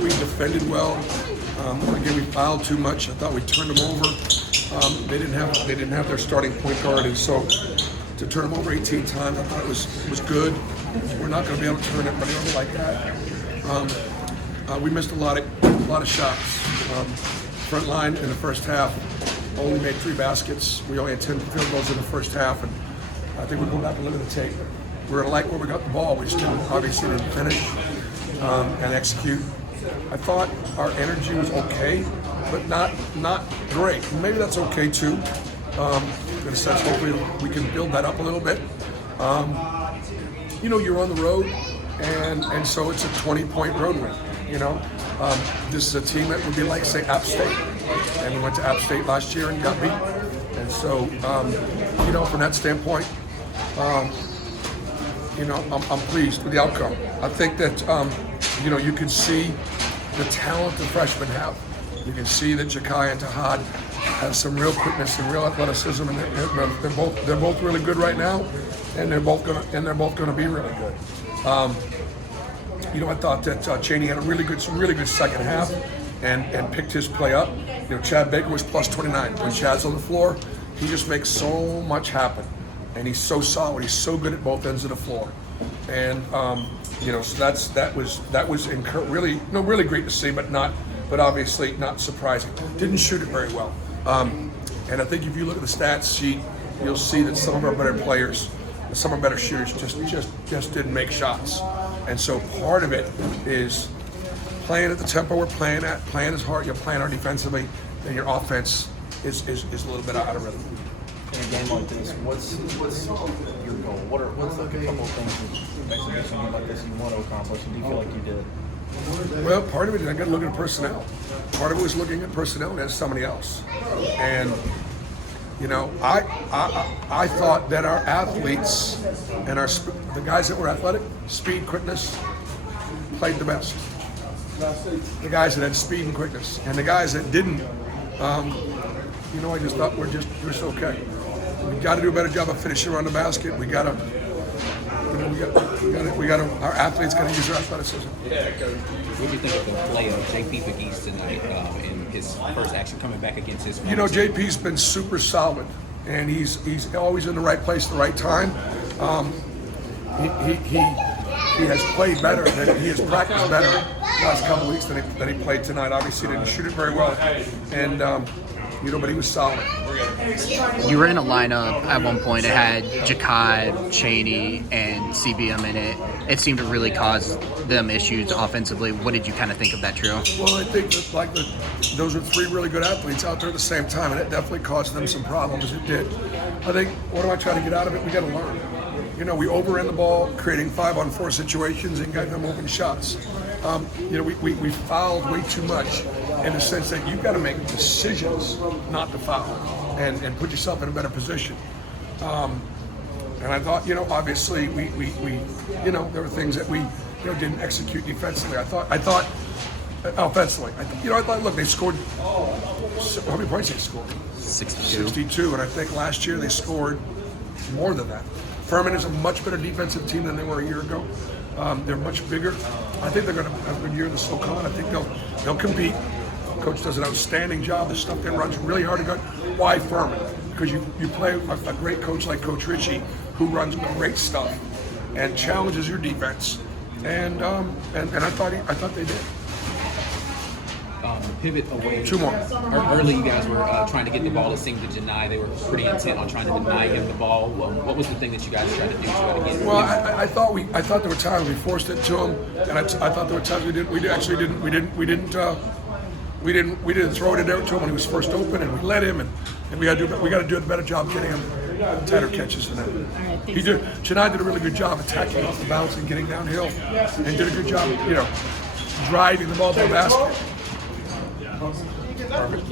We defended well. Again, we fouled too much. I thought we turned them over. They didn't have their starting point guard, and so to turn them over 18 times, I thought it was good. We're not going to be able to turn everybody over like that. We missed a lot of shots. Front line in the first half only made 3 baskets. We only had 10 field goals in the first half, and I think we go back and look at the tape. We're gonna like where we got the ball. We just obviously didn't finish and execute. I thought our energy was okay, but not great. Maybe that's okay too. In a sense, hopefully we can build that up a little bit. You're on the road, and so it's a 20-point road win. This is a team that would be like, say, App State, and we went to App State last year and got beat. And so, from that standpoint, I'm pleased with the outcome. I think that, you can see the talent the freshmen have. You can see that Jakai and Tahad have some real quickness and real athleticism, and they're both really good right now, and they're both gonna be really good. I thought that Chaney had some really good second half, and picked his play up. Chad Baker was plus 29. When Chad's on the floor, he just makes so much happen, and he's so solid. He's so good at both ends of the floor, and so that was really great to see, but obviously not surprising. Didn't shoot it very well, and I think if you look at the stats sheet, you'll see that some of our better players, some of our better shooters just didn't make shots. And so part of it is playing at the tempo we're playing at, playing as hard, you're playing hard defensively, and your offense is a little bit out of rhythm. In a game like this, what's your goal? What's like a couple of things that makes a game like this you want to accomplish, and do you feel like you did? Well, part of it is I got to look at personnel. Part of it was looking at personnel as somebody else. And I thought that our athletes and the guys that were athletic, speed, quickness, played the best. The guys that had speed and quickness, and the guys that didn't, I just thought we're just okay. We got to do a better job of finishing around the basket. Our athletes got to use their athleticism. What do you think of the play of J.P. McGee's tonight in his first action coming back against his? JP's been super solid, and he's always in the right place at the right time. He has played better, he has practiced better the last couple of weeks than he played tonight. Obviously, he didn't shoot it very well, and but he was solid. You were in a lineup at one point. It had Jakai, Chaney, and CBM in it. It seemed to really cause them issues offensively. What did you kind of think of that trio? Well, I think that those are 3 really good athletes out there at the same time, and it definitely caused them some problems. It did. I think, what do I try to get out of it? We got to learn. We overran the ball, creating 5-on-4 situations and got them open shots. We fouled way too much in the sense that you've got to make decisions not to foul and put yourself in a better position. And I thought, obviously we there were things that we didn't execute defensively. I thought offensively. I thought, look, they scored. How many points they scored? 62, and I think last year they scored more than that. Furman is a much better defensive team than they were a year ago. They're much bigger. I think they're going to have a good year in the SoCon. I think they'll compete. Coach does an outstanding job. The stuff they runs really hard to go. Why Furman? Because you play a great coach like Coach Ritchie, who runs great stuff and challenges your defense. And I thought they did. Pivot away. 2 more. Early, you guys were trying to get the ball. It seemed to deny. They were pretty intent on trying to deny him the ball. What was the thing that you guys tried to do to try to get him? Well, I thought there were times we forced it to him, and I thought there were times we didn't throw it in there to him when he was first open, and we let him, and we got to do a better job getting him tighter catches than that. Chennai did a really good job attacking off the bounce and getting downhill, and did a good job, driving the ball to the basket. Perfect.